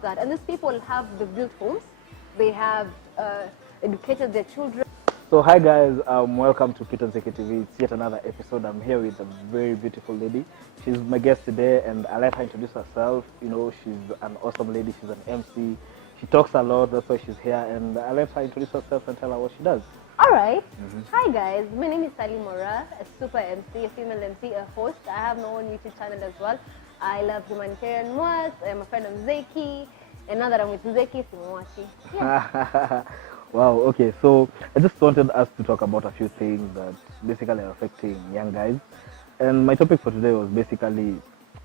that. And these people have built homes, they have educated their children. So hi guys, welcome to Kittens TV. It's yet another episode. I'm here with a very beautiful lady. She's my guest today, and I let her introduce herself. You know, she's an awesome lady. She's an MC. She talks a lot. That's why she's here. And I let her introduce herself and tell her what she does. All right. Hi guys, my name is Sally Mora, a super MC, a female MC, a host. I have my own YouTube channel as well. I love humanitarian work. I'm a friend of Zeki. And now that I'm with Zeki, Simuwachi. Yeah. Wow, okay, so I just wanted us to talk about a few things that basically are affecting young guys. And my topic for today was basically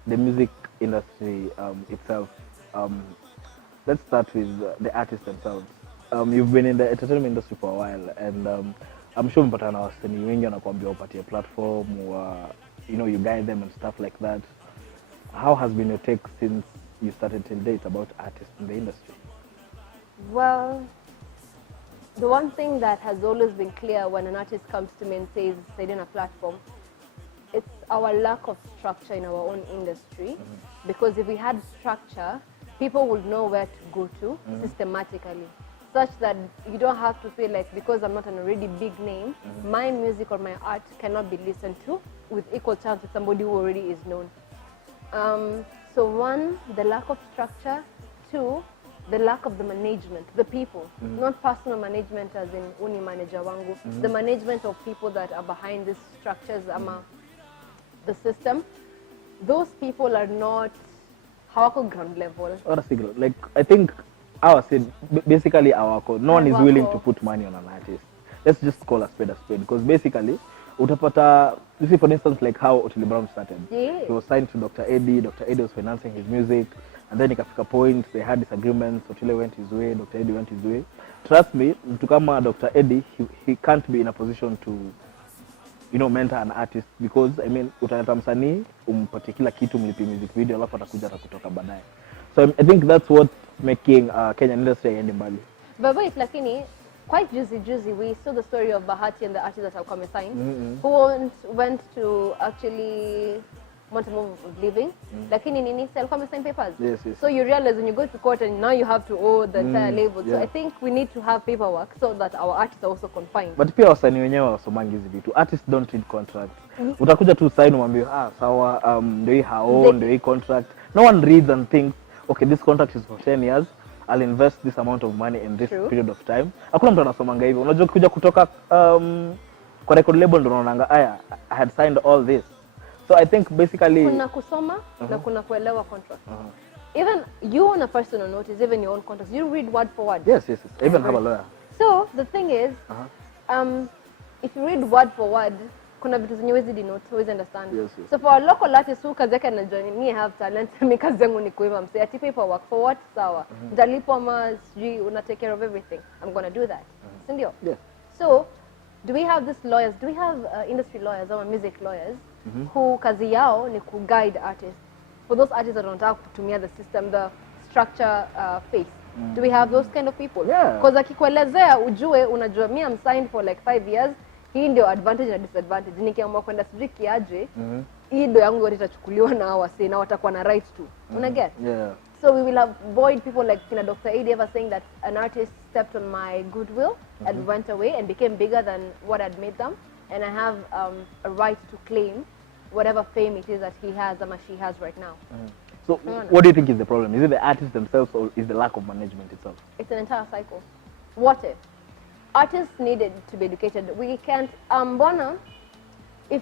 the music industry itself. Let's start with the artists themselves. You've been in the entertainment industry for a while, and I'm sure mpatana na wasanii wengi wanakuambia upatie platform, or you know, you guide them and stuff like that. How has been your take since you started till date about artists in the industry? Well, the one thing that has always been clear when an artist comes to me and says they need a platform, it's our lack of structure in our own industry. Because if we had structure, people would know where to go to systematically, such that you don't have to feel like because I'm not an already big name, my music or my art cannot be listened to with equal chance with somebody who already is known. So one, the lack of structure. Two, the lack of the management, the people, not personal management as in uni manager wangu, the management of people that are behind these structures, the system. Those people are not hawako ground level. Like, I think our said basically our code. No one is willing to put money on an artist. Let's just call a spade, because basically utapata, you see, for instance, like how Otile Brown started. Yeah. He was signed to Dr. Eddie. Dr. Eddie was financing his music, and then ikafika point they had disagreements. Otile went his way, Dr. Eddie went his way. Trust me, mtu kama Dr. Eddie, he can't be in a position to, you know, mentor an artist, because I mean, utaleta msanii umpatie kila kitu, mlipi music video, alafu atakuja atakutoka baadaye. So I think that's what making Kenyan industry iende mbali. But wait, lakini quite juicy, we saw the story of Bahati and the artist that Alkwame signed, who went to actually want to move living. Lakini nini, Alkwame signed papers. Yes. So you realize when you go to court and now you have to owe the entire label. So I think we need to have paperwork so that our artists are also confined. But pia wasanii wenyewe wasomangi hizi vitu. Artists don't read contracts. Utakuja tu sign umwambie sawa, ndio hii hao, ndio hii contract. No one reads and thinks, okay, this contract is for 10 years. I'll invest this amount of money in this period of time. Hakuna mtu anasomanga hivyo. Unajua kuja kutoka kwa record label ndo unaonanga I had signed all this. So I think basically kuna kusoma na kuna kuelewa contract. Even you on a personal notice, even your own contracts, you read word for word. Yes. I even have a lawyer. So the thing is, if you read word for word, kuna vitu zenye huwezi denote, huwezi understand. Yes. So for a local artist who kazi yake anajua me have talent, mi kazi yangu ni kuimba, msee ati paperwork for what? Sawa. Ndalipo ama sijui una take care of everything. I'm gonna do that. Sindio? Yes. So do we have these lawyers? Do we have industry lawyers or music lawyers who kazi yao ni ku guide artists? For those artists that wanataka kutumia the system, the structure face. Do we have those kind of people? Yeah. Because akikuelezea ujue unajua me I'm signed for like 5 years. Hii ndio advantage na disadvantage. Nikiamua kwenda sijui kiaje, hii ndio yangu yote itachukuliwa na wasi na watakuwa na rights to. Una get? Yeah. So we will avoid people like Dr. Eddie ever saying that an artist stepped on my goodwill and went away and became bigger than what I'd made them, and I have a right to claim whatever fame it is that he has or she has right now. So what do you think is the problem? Is it the artists themselves, or is the lack of management itself? It's an entire cycle. What if? Artists needed to be educated. We can't, if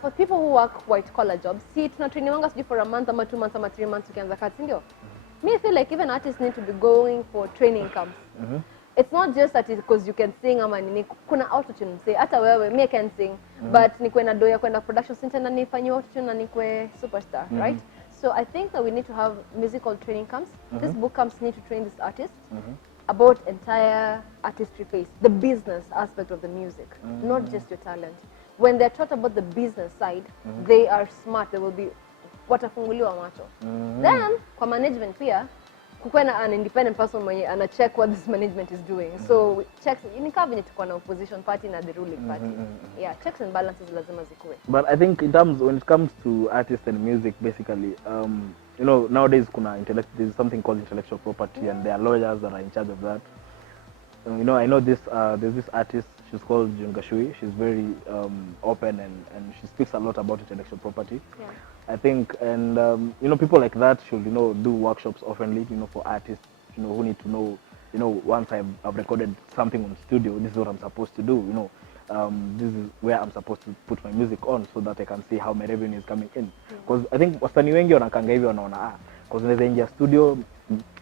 for people who work white collar jobs, see, tunatrainiwanga sijui for a month, ama 2 months, ama 3 months, ukianza kazi, ndio? Me, I feel like even artists need to be going for training camps. It's not just that because you can sing ama nini, kuna autotune msee, hata wewe, me I can sing, but nikwe na doya kwenda production center na nifanye autotune na nikwe superstar, right? So I think that we need to have musical training camps. These boot camps need to train these artists about entire artistry phase, the business aspect of the music, not just your talent. When they're taught about the business side, they are smart, they will be watafunguliwa macho. Then, kwa management pia, kukuwe na an independent person mwenye ana check what this management is doing. So checks, ni kama venye tuko na opposition party na the ruling party. Yeah, checks and balances lazima zikuwe. But I think in terms, when it comes to artists and music, basically, you know, nowadays there's something called intellectual property, and there are lawyers that are in charge of that. You know, I know this. There's this artist. She's called Jungashui. She's very open, and she speaks a lot about intellectual property. Yeah. I think, and you know, people like that should, you know, do workshops oftenly. You know, for artists, you know, who need to know, you know, once I've recorded something on studio, this is what I'm supposed to do. You know, this is where I'm supposed to put my music on, so that I can see how my revenue is coming in. Because I think wasanii wengi wanakanga hivi wanaona because unaweza ingia studio,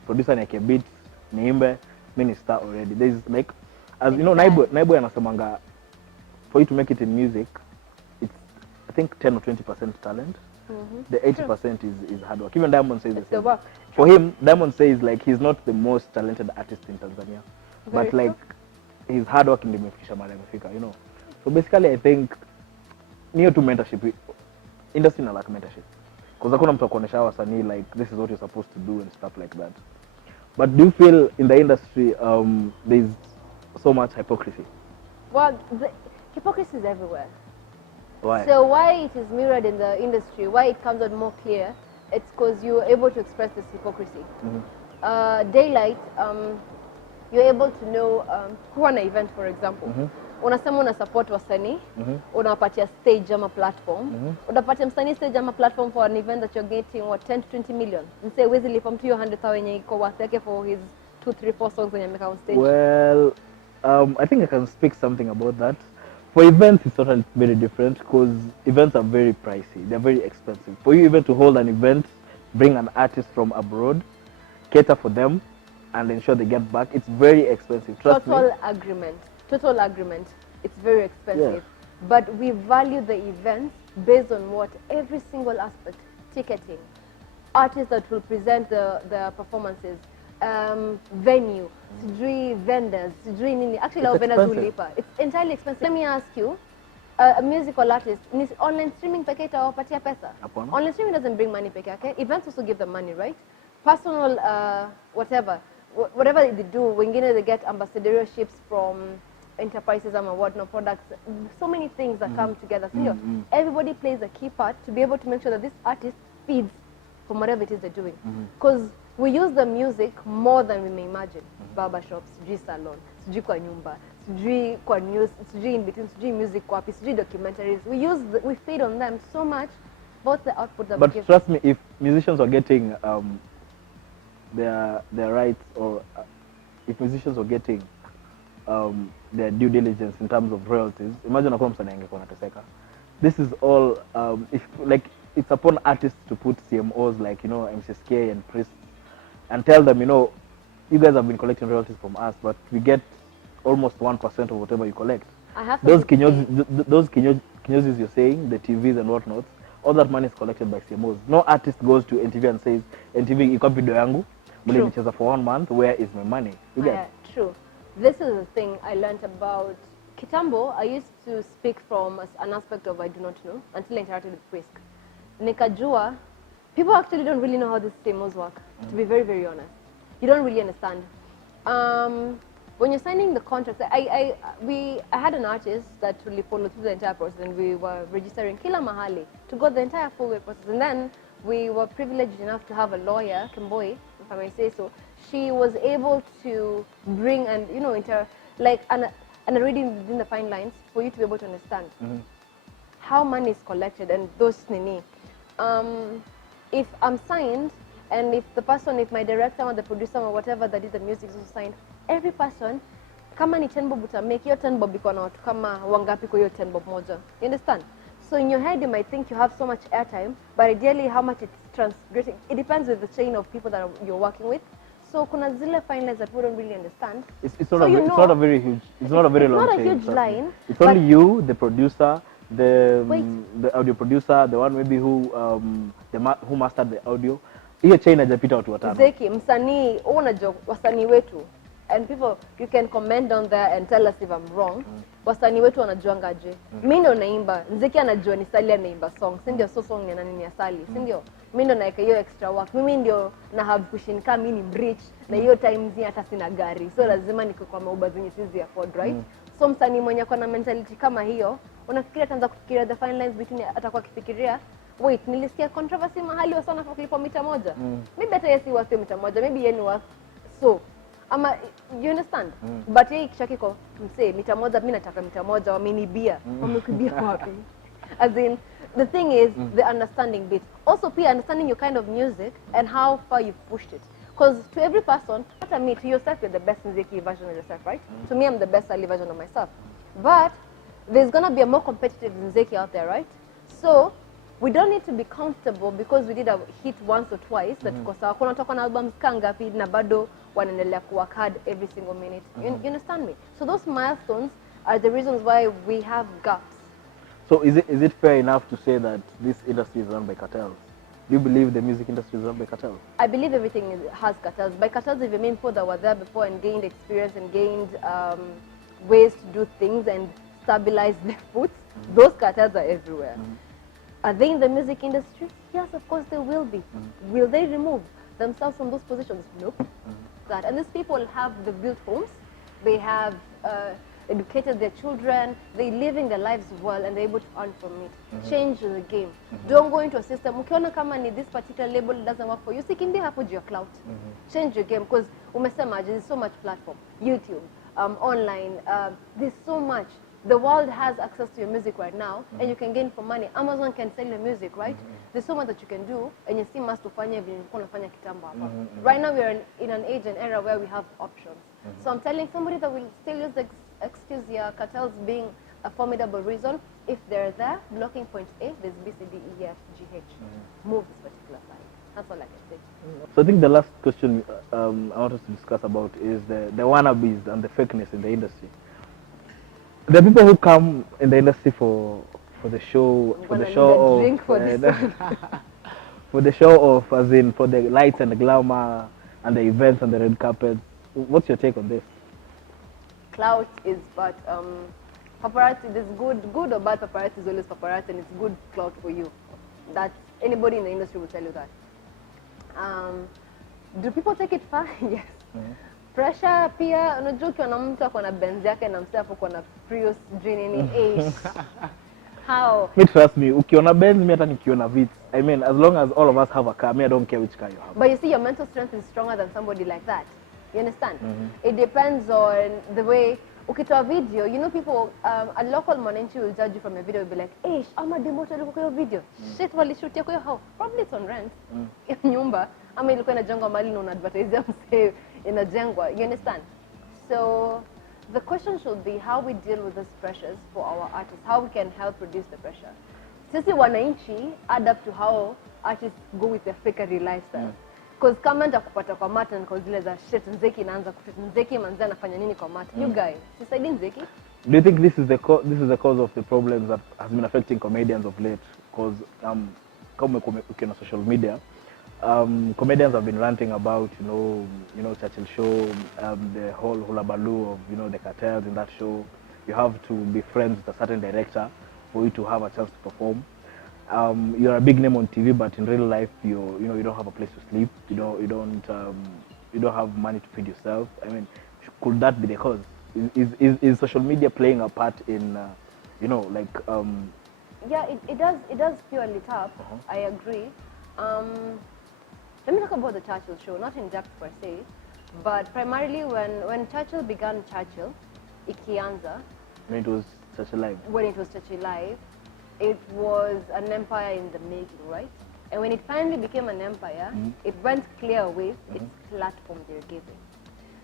producer niweke beats, niimbe, mini star already. There's like, as you know, Naibu anasemanga, for you to make it in music, it's I think 10 or 20% talent. The 80% is hard work. Even Diamond says the same. For him, Diamond says like he's not the most talented artist in Tanzania, but like his hard work in the you know. So basically, I think near to mentorship, industry na lack mentorship, because hakuna mtu akuonesha wasanii like this is what you're supposed to do and stuff like that. But do you feel in the industry there's so much hypocrisy? Well, the hypocrisy is everywhere. Why? So why it is mirrored in the industry, why it comes out more clear, it's because you're able to express this hypocrisy. Daylight, you're able to know who an event, for example. Unasema una support wasanii, unawapatia stage ama platform. Unapatia msanii stage ama platform for an event that you're getting what 10 to 20 million. And say wezi lipa mtu hiyo 100,000 yenye iko worth yake for his 2, 3, 4 songs when you make on stage. Well, I think I can speak something about that. For events, it's totally very different because events are very pricey. They're very expensive. For you even to hold an event, bring an artist from abroad, cater for them, and ensure they get back, it's very expensive. Trust me. Total agreement. It's very expensive. Yeah. But we value the events based on what? Every single aspect. Ticketing, artists that will present the performances, venue, sijui vendors, sijui nini. Actually, our vendors will lipa. It's entirely expensive. Let me ask you, a musical artist, online streaming peke itawapatia pesa? Online streaming doesn't bring money peke yake. Events also give them money, right? Personal, whatever they do, wengine they get ambassadorships from enterprises and whatnot, products, so many things that come together. So everybody plays a key part to be able to make sure that this artist feeds from whatever it is they're doing. Because we use the music more than we may imagine. Barbershops, sijui salon, sijui kwa nyumba, sijui kwa news, sijui in between, sijui music kwapi, sijui documentaries. We feed on them so much, both the output that we give. But trust me, if musicians are getting their rights, or if musicians are getting their due diligence in terms of royalties, imagine a msanii angekuwa anateseka. This is all if like it's upon artists to put CMOs like, you know, MCSK and priests and tell them, you know, you guys have been collecting royalties from us, but we get almost 1% of whatever you collect. I have those kinyozis you're saying, the TVs and whatnot, all that money is collected by CMOs. No artist goes to NTV and says, NTV, iko video yangu, mlinicheza for 1 month, where is my money? You get? True. This is the thing I learned about Kitambo. I used to speak from an aspect of I do not know until I interacted with Prisk. Nikajua, people actually don't really know how these CMOs work, to be very, very honest. You don't really understand. When you're signing the contract, I had an artist that really followed through the entire process, and we were registering kila mahali to go the entire full way process. And then we were privileged enough to have a lawyer, Kemboi, if I may say so. She was able to bring and, you know, and reading within the fine lines for you to be able to understand how money is collected and those nini. If I'm signed, and if my director or the producer or whatever that did the music is signed, every person, kama ni 10 bob utamake, your 10 bob iko na watu kama wangapi kwa hiyo 10 bob moja. You understand? So in your head you might think you have so much airtime, but ideally how much it's transgressing, it depends with the chain of people that you're working with. So kuna zile fine lines that people don't really understand. It's not a very huge, it's not a very long chain. It's not a huge line. It's only you, the producer, the audio producer, the one maybe who mastered the audio. Hiyo chain hajapita watu watano. Zeki, msanii, unajua wasanii wetu, and people, you can comment down there and tell us if I'm wrong. Wasanii wetu wanajuanga aje. Mimi ndo naimba, Zeki anajua ni Sally anaimba song, si ndio? So song ni nani ni Sally, si ndio? Mimi ndo naeka hiyo extra work. Mimi ndio na have cushion kama mimi ni rich na hiyo time zi hata sina gari. So lazima niko kwa mauba zenye sizi afford, right? So msanii mwenye kwa na mentality kama hiyo, unafikiria ataanza kufikiria the fine lines between atakuwa akifikiria wait, nilisikia controversy mahali wasa wanafaa kulipa mita moja. Maybe hata yesi wasi mita moja, maybe yeye ni worth so. Ama, you understand? But yeye kishakiko msee mita moja, mimi nataka mita moja, wamenibia. Wamekubia wapi? As in, the thing is the understanding bit. Also, pia understanding your kind of music and how far you've pushed it. Because to every person, not me, to yourself, you're the best Nzeki version of yourself, right? To me, I'm the best Ali version of myself. But there's gonna be a more competitive Nzeki out there, right? So we don't need to be comfortable because we did a hit once or twice. That tuko sawa. Kuna toka na albums kangapi na bado wanaendelea kuwork hard every single minute. You understand me? So those milestones are the reasons why we have gaps. So is it fair enough to say that this industry is run by cartels? Do you believe the music industry is run by cartels? I believe everything has cartels. By cartels, if you mean people that were there before and gained experience and gained ways to do things and stabilize their foot, those cartels are everywhere. Are they in the music industry? Yes, of course they will be. Will they remove themselves from those positions? Nope. That. And these people have the built homes, they have educated their children, they're living their lives well and they're able to earn from it. Change the game. Don't go into a system. Ukiona kama ni this particular label doesn't work for you, sikimbie hapo juu ya clout. Change your game because umesema there's so much platform. YouTube, online, there's so much. The world has access to your music right now and you can gain for money. Amazon can sell your music, right? There's so much that you can do and you see must ufanya vile ulikuwa unafanya kitambo hapa. Right now we are in an age and era where we have options. So I'm telling somebody that will still use the excuse your cartels being a formidable reason. If they're there, blocking point A, there's B, C, D, E, F, G, H. Move this particular side. That's all I can say. So I think the last question I want us to discuss about is the wannabes and the fakeness in the industry. There are people who come in the industry for the show, for the show of, for the show of, as in for the lights and the glamour and the events and the red carpets. What's your take on this? Clout is, but paparazzi. There's good or bad paparazzi is always paparazzi, and it's good clout for you. That anybody in the industry will tell you that. Do people take it far? Yes. Pressure pia, unajua ukiona mtu ako na Benz yake na msee hapo na Prius nini how? Me trust me, ukiona Benz mimi hata nikiona Vitz. I mean, as long as all of us have a car, me I don't care which car you have. But you see, your mental strength is stronger than somebody like that. You understand? It depends on the way. Ukitoa video, you know people, a local mwananchi will judge you from a video, will be like, "Hey, ama demoto ilikuwa kwa video. Shit, walishoot yako how? Probably it's on rent. Nyumba, ama ilikuwa inajengwa mahali na una advertise msee inajengwa." You understand? So the question should be how we deal with these pressures for our artists, how we can help reduce the pressure. Sisi wananchi adapt to how artists go with their fakery lifestyle. Because kama nitakupata kwa mata niko zile za shit Nzeki inaanza kutit Nzeki manzi anafanya nini kwa mata. You guys, sisaidi Nzeki? Do you think this is the cause of the problems that has been affecting comedians of late? Because kama ukiona on social media, comedians have been ranting about you know Churchill show, the whole hullabaloo of the cartels in that show. You have to be friends with a certain director for you to have a chance to perform. You're a big name on TV, but in real life, you don't have a place to sleep. You don't have money to feed yourself. I mean, could that be the cause? Is social media playing a part in, Yeah, it does feel a little up. I agree. Let me talk about the Churchill show, not in depth per se, but primarily when Churchill began Churchill, Ikianza. When it was Churchill Live. When it was Churchill Live. It was an empire in the making, right? And when it finally became an empire, it went clear with its platform they're giving.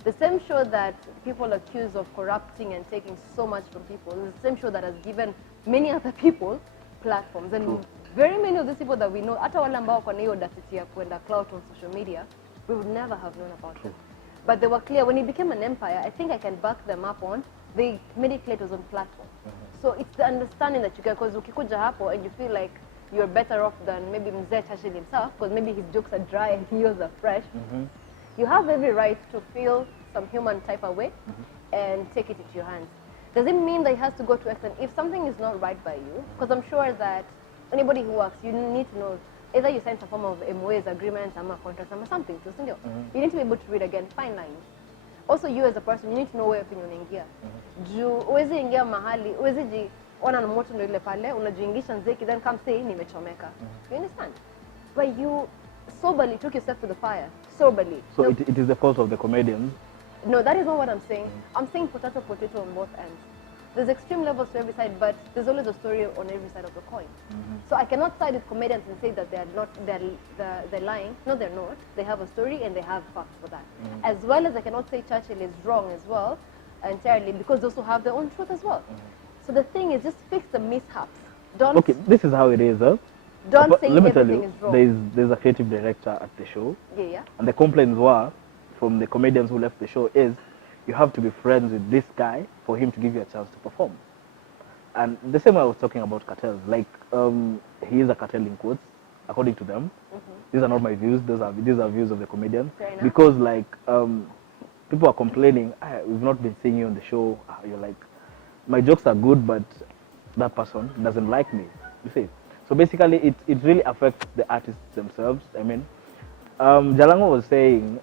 The same show that people accuse of corrupting and taking so much from people is the same show that has given many other people platforms. And very many of these people that we know, hata wale ambao kwa hiyo audacity ya kwenda clout on social media, we would never have known about them. But they were clear. When it became an empire, I think I can back them up on, they made it clear it was on platform. So it's the understanding that you get, because ukikuja hapo and you feel like you're better off than maybe Mzee Churchill himself, because maybe his jokes are dry and yours are fresh. You have every right to feel some human type of way and take it into your hands. Does it mean that it has to go to extent? If something is not right by you, because I'm sure that anybody who works, you need to know, either you sign some form of MOAs, agreements, or contracts, or something. You need to be able to read again, fine lines. Also, you as a person, you need to know where opinion ingia. Juu uwezi ingia mahali, ona na moto ndio ile pale, unajiingisha nzeki, then come say nimechomeka. You understand? But you soberly took yourself to the fire. Soberly. So no, it is the fault of the comedians. no, that is not what I'm saying. I'm saying potato on both ends. There's extreme levels to every side, but there's always a story on every side of the coin. So I cannot side with comedians and say that they're lying. No, they're not. They have a story and they have facts for that. As well as I cannot say Churchill is wrong as well, entirely, because they also have their own truth as well. So the thing is, just fix the mishaps. Don't. Okay, this is how it is, huh? Don't say let me tell everything you, is wrong. there's a creative director at the show. Yeah. And the complaints were from the comedians who left the show is you have to be friends with this guy for him to give you a chance to perform. And the same way I was talking about cartels, like he is a cartel in quotes, according to them. These are not my views, these are views of the comedians. Because like people are complaining, we've not been seeing you on the show. You're like, my jokes are good, but that person doesn't like me. You see? So basically it really affects the artists themselves. I mean, Jalango was saying,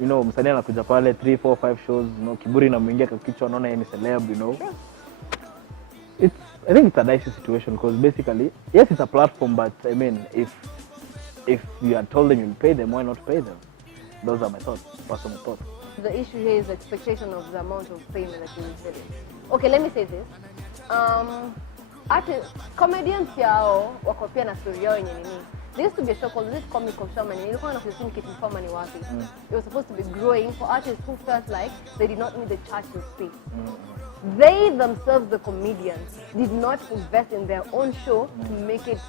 you know, msanii anakuja pale 3, 4, 5 shows, you know, kiburi inamuingia kwa kichwa, anaona yeye ni celeb, you know. I think it's a dicey situation because basically, yes, it's a platform, but I mean, if you had told them you'll pay them, why not pay them? Those are my thoughts, personal thoughts. The issue here is the expectation of the amount of payment that you will get. Okay, let me say this. Comedians yao wako pia na story yao yenye nini. There used to be a show called this Comical Show man. Ilikuwa na kusini kitumfama ni wapi. It was supposed to be growing for artists who felt like they did not need the Churchill space. They themselves, the comedians, did not invest in their own show to make it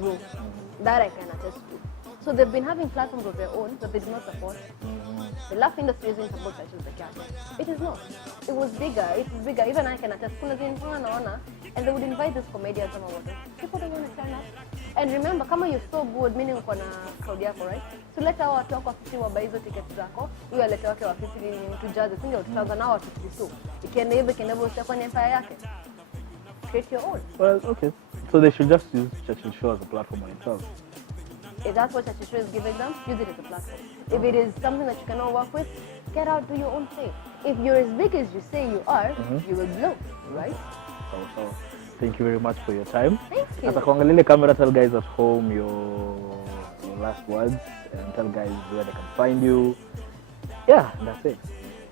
grow. That I can attest to. So they've been having platforms of their own that they do not support. The laugh industry isn't support such as the cat. It is not. It was bigger. It's bigger. Even I can attest. And they would invite these comedians and all. People don't want to turn up. And remember, kama you're so good, meaning uko na crowd yako, right? So let hao watu wako afisi wa buy hizo tickets zako. Huyo alete wake wa afisi ili tujaze. Singe tutaanza nao watu tu. Ikienda hivi kienda bosi yako ni empire yake. Create your own. Well, okay. So they should just use Churchill Show as a platform on itself. If that's what Churchill Show is giving them, use it as a platform. If it is something that you cannot work with, get out, do your own thing. If you're as big as you say you are, you will blow, right? So, thank you very much for your time. Thank you. Ata kuangalia camera, tell guys at home your last words and tell guys where they can find you. Yeah, that's it.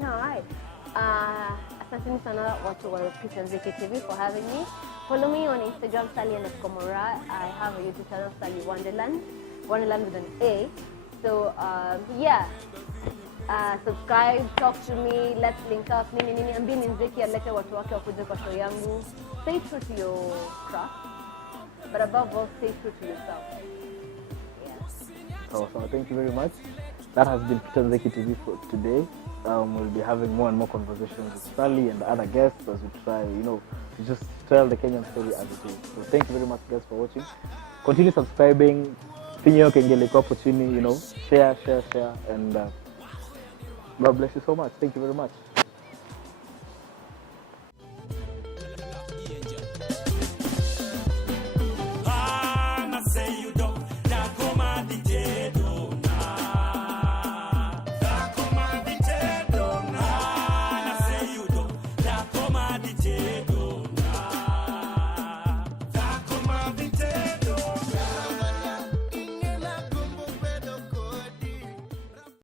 Alright. Asanteni sana watu wa Christian Zeki TV for having me. Follow me on Instagram, Sally_Mora. I have a YouTube channel, Sally Wonderland. Wonderland with an A. So yeah, subscribe, talk to me, let's link up. Nini ambini Nzeki alete watu wake wakuje kwa show yangu. Stay true to your craft, but above all, stay true to yourself. Yeah. So thank you very much. That has been Christian Zeki TV for today. We'll be having more and more conversations with Sally and the other guests as we try, you know, to just tell the Kenyan story as it is. So thank you very much, guys, for watching. Continue subscribing. Finyo kengele kwa chini, you know, share, and God bless you so much. Thank you very much.